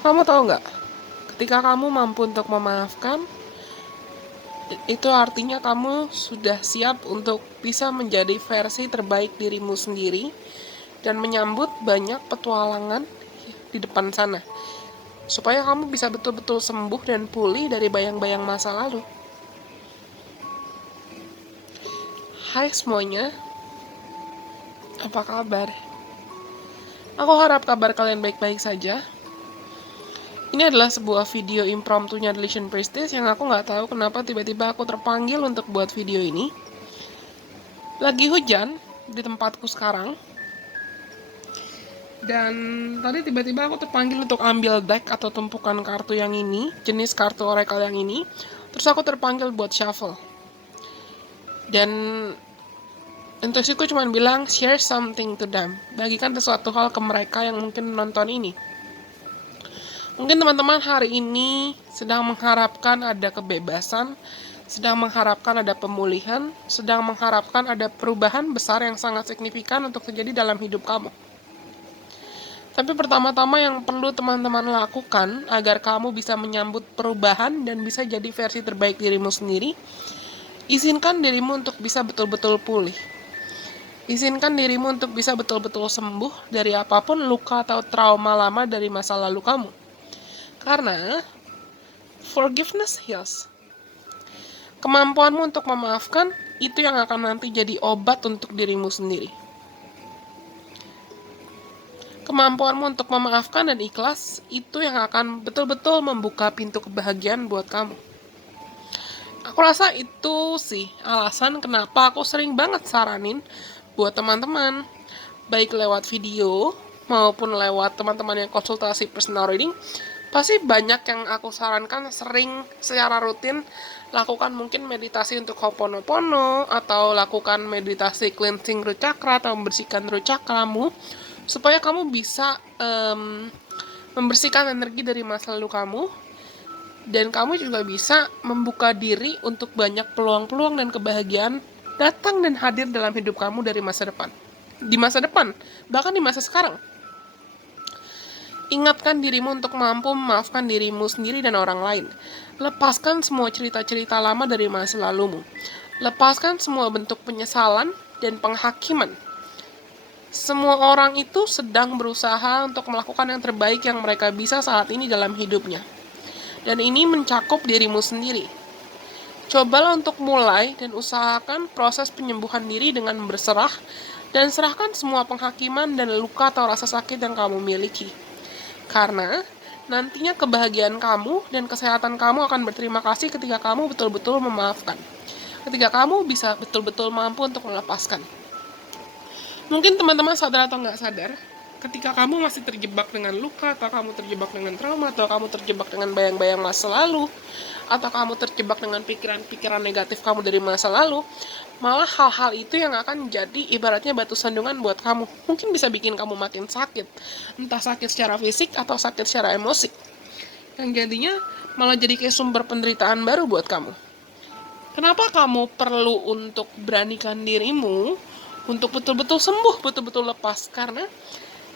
Kamu tahu nggak? Ketika kamu mampu untuk memaafkan, itu artinya kamu sudah siap untuk bisa menjadi versi terbaik dirimu sendiri dan menyambut banyak petualangan di depan sana. Supaya kamu bisa betul-betul sembuh dan pulih dari bayang-bayang masa lalu. Hai semuanya, apa kabar? Aku harap kabar kalian baik-baik saja. Ini adalah sebuah video impromptu-nya Delicious Prestige yang aku nggak tahu kenapa tiba-tiba aku terpanggil untuk buat video ini. Lagi hujan di tempatku sekarang. Dan tadi tiba-tiba aku terpanggil untuk ambil deck atau tumpukan kartu yang ini, jenis kartu oracle yang ini. Terus aku terpanggil buat shuffle. Dan intuisiku cuma bilang, share something to them. Bagikan sesuatu hal ke mereka yang mungkin nonton ini. Mungkin teman-teman hari ini sedang mengharapkan ada kebebasan, sedang mengharapkan ada pemulihan, sedang mengharapkan ada perubahan besar yang sangat signifikan untuk terjadi dalam hidup kamu. Tapi pertama-tama yang perlu teman-teman lakukan agar kamu bisa menyambut perubahan dan bisa jadi versi terbaik dirimu sendiri, izinkan dirimu untuk bisa betul-betul pulih. Izinkan dirimu untuk bisa betul-betul sembuh dari apapun luka atau trauma lama dari masa lalu kamu. Karena forgiveness heals. Kemampuanmu untuk memaafkan itu yang akan nanti jadi obat untuk dirimu sendiri. Kemampuanmu untuk memaafkan dan ikhlas itu yang akan betul-betul membuka pintu kebahagiaan buat kamu. Aku rasa itu sih alasan kenapa aku sering banget saranin buat teman-teman, baik lewat video maupun lewat teman-teman yang konsultasi personal reading, pasti banyak yang aku sarankan sering secara rutin lakukan mungkin meditasi untuk Ho'oponopono atau lakukan meditasi cleansing root chakra atau membersihkan root chakramu supaya kamu bisa membersihkan energi dari masa lalu kamu dan kamu juga bisa membuka diri untuk banyak peluang-peluang dan kebahagiaan datang dan hadir dalam hidup kamu dari masa depan. Di masa depan, bahkan di masa sekarang. Ingatkan dirimu untuk mampu memaafkan dirimu sendiri dan orang lain. Lepaskan semua cerita-cerita lama dari masa lalumu. Lepaskan semua bentuk penyesalan dan penghakiman. Semua orang itu sedang berusaha untuk melakukan yang terbaik yang mereka bisa saat ini dalam hidupnya. Dan ini mencakup dirimu sendiri. Cobalah untuk mulai dan usahakan proses penyembuhan diri dengan berserah dan serahkan semua penghakiman dan luka atau rasa sakit yang kamu miliki. Karena nantinya kebahagiaan kamu dan kesehatan kamu akan berterima kasih ketika kamu betul-betul memaafkan. Ketika kamu bisa betul-betul mampu untuk melepaskan. Mungkin teman-teman sadar atau nggak sadar, ketika kamu masih terjebak dengan luka, atau kamu terjebak dengan trauma, atau kamu terjebak dengan bayang-bayang masa lalu, atau kamu terjebak dengan pikiran-pikiran negatif kamu dari masa lalu, malah hal-hal itu yang akan jadi ibaratnya batu sandungan buat kamu. Mungkin bisa bikin kamu makin sakit, entah sakit secara fisik atau sakit secara emosi. Yang jadinya malah jadi kayak sumber penderitaan baru buat kamu. Kenapa kamu perlu untuk beranikan dirimu untuk betul-betul sembuh, betul-betul lepas? Karena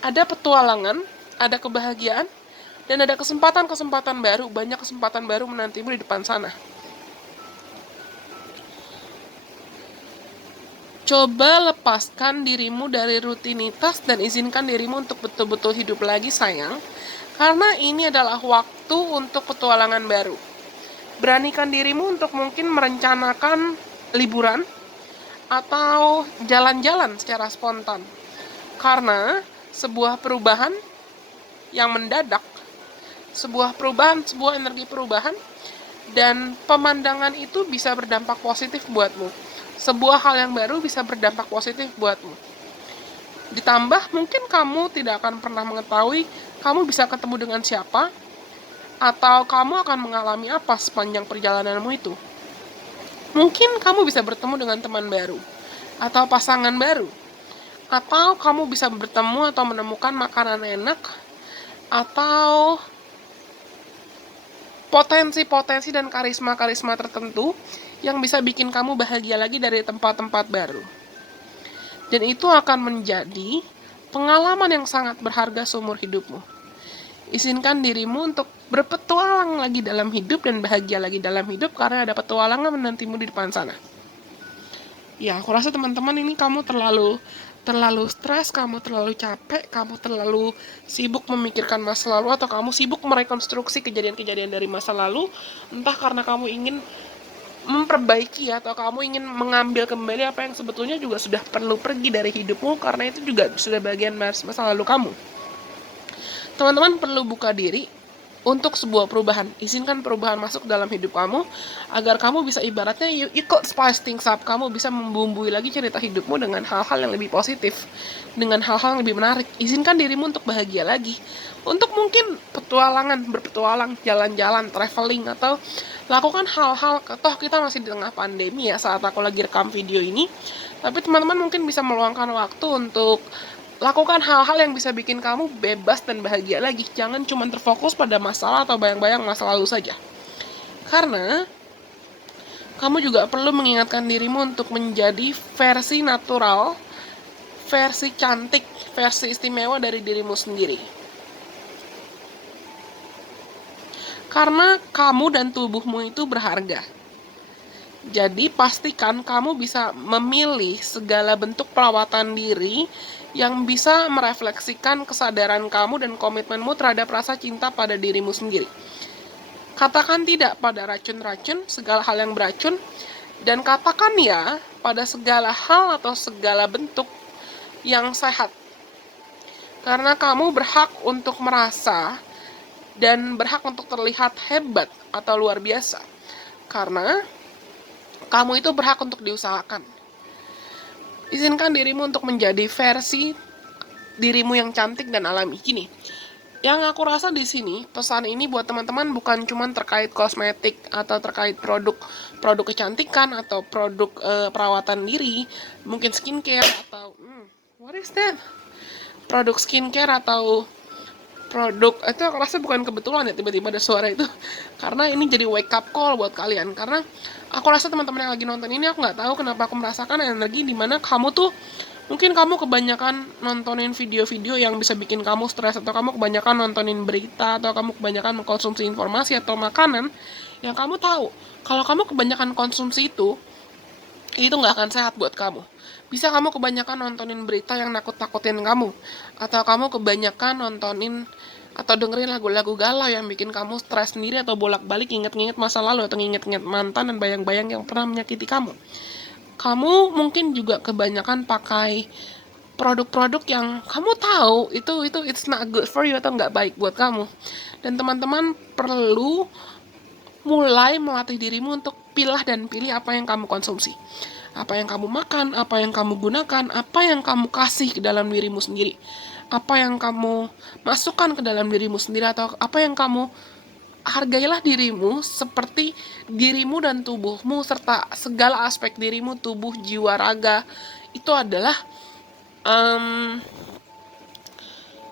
ada petualangan, ada kebahagiaan, dan ada kesempatan-kesempatan baru, banyak kesempatan baru menantimu di depan sana. Coba lepaskan dirimu dari rutinitas dan izinkan dirimu untuk betul-betul hidup lagi, sayang. Karena ini adalah waktu untuk petualangan baru. Beranikan dirimu untuk mungkin merencanakan liburan atau jalan-jalan secara spontan. Karena sebuah perubahan yang mendadak, sebuah perubahan, sebuah energi perubahan, dan pemandangan itu bisa berdampak positif buatmu. Sebuah hal yang baru bisa berdampak positif buatmu. Ditambah mungkin kamu tidak akan pernah mengetahui kamu bisa ketemu dengan siapa, atau kamu akan mengalami apa sepanjang perjalananmu itu. Mungkin kamu bisa bertemu dengan teman baru, atau pasangan baru, atau kamu bisa bertemu atau menemukan makanan enak, atau potensi-potensi dan karisma-karisma tertentu yang bisa bikin kamu bahagia lagi dari tempat-tempat baru. Dan itu akan menjadi pengalaman yang sangat berharga seumur hidupmu. Izinkan dirimu untuk berpetualang lagi dalam hidup dan bahagia lagi dalam hidup, karena ada petualangan menantimu di depan sana. Ya, aku rasa teman-teman ini kamu terlalu stres, kamu terlalu capek, kamu terlalu sibuk memikirkan masa lalu, atau kamu sibuk merekonstruksi kejadian-kejadian dari masa lalu, entah karena kamu ingin memperbaiki atau kamu ingin mengambil kembali apa yang sebetulnya juga sudah perlu pergi dari hidupmu, karena itu juga sudah bagian masa lalu kamu. Teman-teman perlu buka diri untuk sebuah perubahan. Izinkan perubahan masuk dalam hidup kamu, agar kamu bisa ibaratnya you could spice things up. Kamu bisa membumbui lagi cerita hidupmu dengan hal-hal yang lebih positif, dengan hal-hal yang lebih menarik. Izinkan dirimu untuk bahagia lagi, untuk mungkin berpetualang, jalan-jalan, traveling, atau lakukan hal-hal. Toh kita masih di tengah pandemi ya saat aku lagi rekam video ini, tapi teman-teman mungkin bisa meluangkan waktu untuk lakukan hal-hal yang bisa bikin kamu bebas dan bahagia lagi. Jangan cuma terfokus pada masalah atau bayang-bayang masa lalu saja. Karena kamu juga perlu mengingatkan dirimu untuk menjadi versi natural, versi cantik, versi istimewa dari dirimu sendiri. Karena kamu dan tubuhmu itu berharga. Jadi pastikan kamu bisa memilih segala bentuk perawatan diri yang bisa merefleksikan kesadaran kamu dan komitmenmu terhadap rasa cinta pada dirimu sendiri. Katakan tidak pada racun-racun, segala hal yang beracun, dan katakan ya pada segala hal atau segala bentuk yang sehat. Karena kamu berhak untuk merasa dan berhak untuk terlihat hebat atau luar biasa. Karena kamu itu berhak untuk diusahakan. Izinkan dirimu untuk menjadi versi dirimu yang cantik dan alami. Gini, yang aku rasa di sini pesan ini buat teman-teman bukan cuma terkait kosmetik atau terkait produk kecantikan atau produk perawatan diri, mungkin skincare atau what is that? Produk skincare atau produk itu aku rasa bukan kebetulan ya tiba-tiba ada suara itu, karena ini jadi wake up call buat kalian. Karena aku rasa teman-teman yang lagi nonton ini, aku nggak tahu kenapa aku merasakan energi dimana kamu tuh mungkin kamu kebanyakan nontonin video-video yang bisa bikin kamu stres, atau kamu kebanyakan nontonin berita, atau kamu kebanyakan mengkonsumsi informasi atau makanan yang kamu tahu kalau kamu kebanyakan konsumsi itu nggak akan sehat buat kamu. Bisa kamu kebanyakan nontonin berita yang nakut-nakutin kamu, atau kamu kebanyakan nontonin atau dengerin lagu-lagu galau yang bikin kamu stres sendiri, atau bolak-balik inget-inget masa lalu, atau inget-inget mantan dan bayang-bayang yang pernah menyakiti kamu. Kamu mungkin juga kebanyakan pakai produk-produk yang kamu tahu itu it's not good for you atau nggak baik buat kamu. Dan teman-teman perlu mulai melatih dirimu untuk pilah dan pilih apa yang kamu konsumsi, apa yang kamu makan, apa yang kamu gunakan, apa yang kamu kasih ke dalam dirimu sendiri, apa yang kamu masukkan ke dalam dirimu sendiri, atau apa yang kamu hargailah dirimu seperti dirimu dan tubuhmu serta segala aspek dirimu, tubuh, jiwa, raga. Itu adalah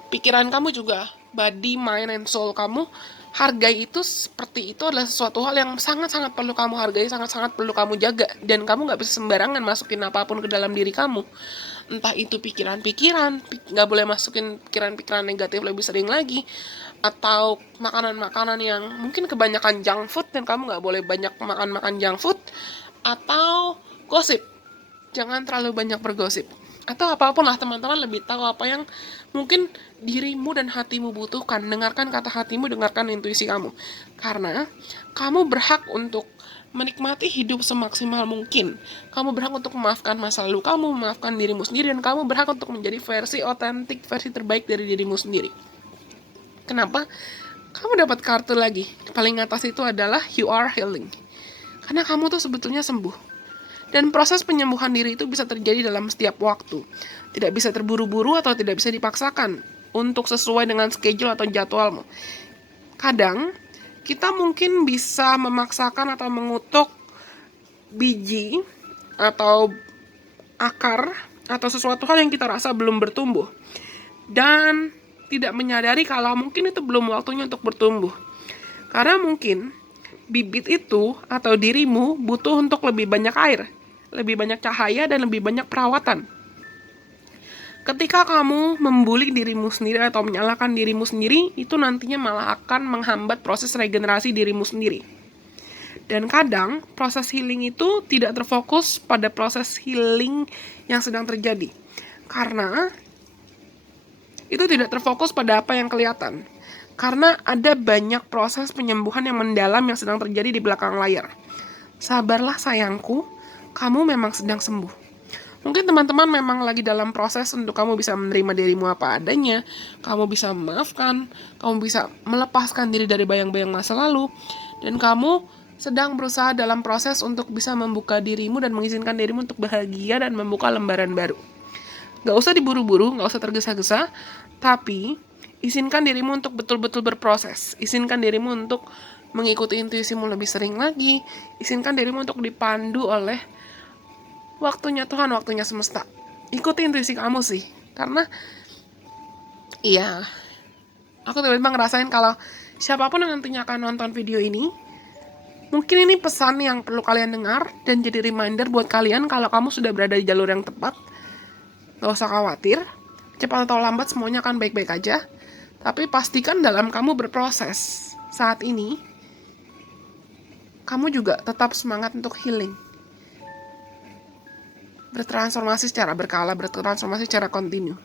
pikiran kamu juga, body, mind, and soul kamu. Hargai itu seperti itu adalah sesuatu hal yang sangat-sangat perlu kamu hargai, sangat-sangat perlu kamu jaga. Dan kamu gak bisa sembarangan masukin apapun ke dalam diri kamu. Entah itu pikiran-pikiran, gak boleh masukin pikiran-pikiran negatif lebih sering lagi, atau makanan-makanan yang mungkin kebanyakan junk food, dan kamu gak boleh banyak makan junk food. Atau gosip, jangan terlalu banyak bergosip. Atau apapun lah, teman-teman lebih tahu apa yang mungkin dirimu dan hatimu butuhkan. Dengarkan kata hatimu, dengarkan intuisi kamu. Karena kamu berhak untuk menikmati hidup semaksimal mungkin. Kamu berhak untuk memaafkan masa lalu kamu, memaafkan dirimu sendiri, dan kamu berhak untuk menjadi versi otentik, versi terbaik dari dirimu sendiri. Kenapa? Kamu dapat kartu lagi. Paling atas itu adalah you are healing. Karena kamu tuh sebetulnya sembuh. Dan proses penyembuhan diri itu bisa terjadi dalam setiap waktu. Tidak bisa terburu-buru atau tidak bisa dipaksakan untuk sesuai dengan schedule atau jadwalmu. Kadang, kita mungkin bisa memaksakan atau mengutuk biji atau akar atau sesuatu hal yang kita rasa belum bertumbuh. Dan tidak menyadari kalau mungkin itu belum waktunya untuk bertumbuh. Karena mungkin bibit itu atau dirimu butuh untuk lebih banyak air, lebih banyak cahaya, dan lebih banyak perawatan. Ketika kamu membuli dirimu sendiri atau menyalahkan dirimu sendiri, itu nantinya malah akan menghambat proses regenerasi dirimu sendiri. Dan kadang proses healing itu tidak terfokus pada proses healing yang sedang terjadi. Karena itu tidak terfokus pada apa yang kelihatan. Karena ada banyak proses penyembuhan yang mendalam yang sedang terjadi di belakang layar. Sabarlah sayangku, kamu memang sedang sembuh. Mungkin teman-teman memang lagi dalam proses untuk kamu bisa menerima dirimu apa adanya, kamu bisa memaafkan, kamu bisa melepaskan diri dari bayang-bayang masa lalu, dan kamu sedang berusaha dalam proses untuk bisa membuka dirimu dan mengizinkan dirimu untuk bahagia dan membuka lembaran baru. Gak usah diburu-buru, gak usah tergesa-gesa, tapi izinkan dirimu untuk betul-betul berproses. Izinkan dirimu untuk mengikuti intuisimu lebih sering lagi. Izinkan dirimu untuk dipandu oleh waktunya Tuhan, waktunya semesta. Ikuti intuisi kamu sih. Karena iya, aku tiba-tiba ngerasain kalau siapapun yang nantinya akan nonton video ini, mungkin ini pesan yang perlu kalian dengar dan jadi reminder buat kalian kalau kamu sudah berada di jalur yang tepat. Gak usah khawatir, cepat atau lambat semuanya akan baik-baik aja. Tapi pastikan dalam kamu berproses saat ini, kamu juga tetap semangat untuk healing. Bertransformasi secara berkala, bertransformasi secara kontinu.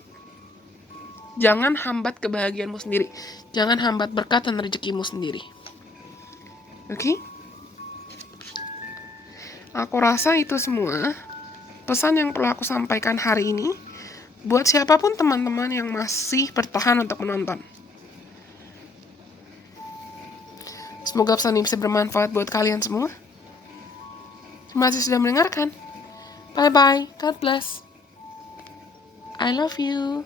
Jangan hambat kebahagiaanmu sendiri. Jangan hambat berkat dan rezekimu sendiri. Oke? Aku rasa itu semua pesan yang perlu aku sampaikan hari ini buat siapapun teman-teman yang masih bertahan untuk menonton. Semoga pesan ini bisa bermanfaat buat kalian semua. Terima kasih sudah mendengarkan. Bye-bye. God bless. I love you.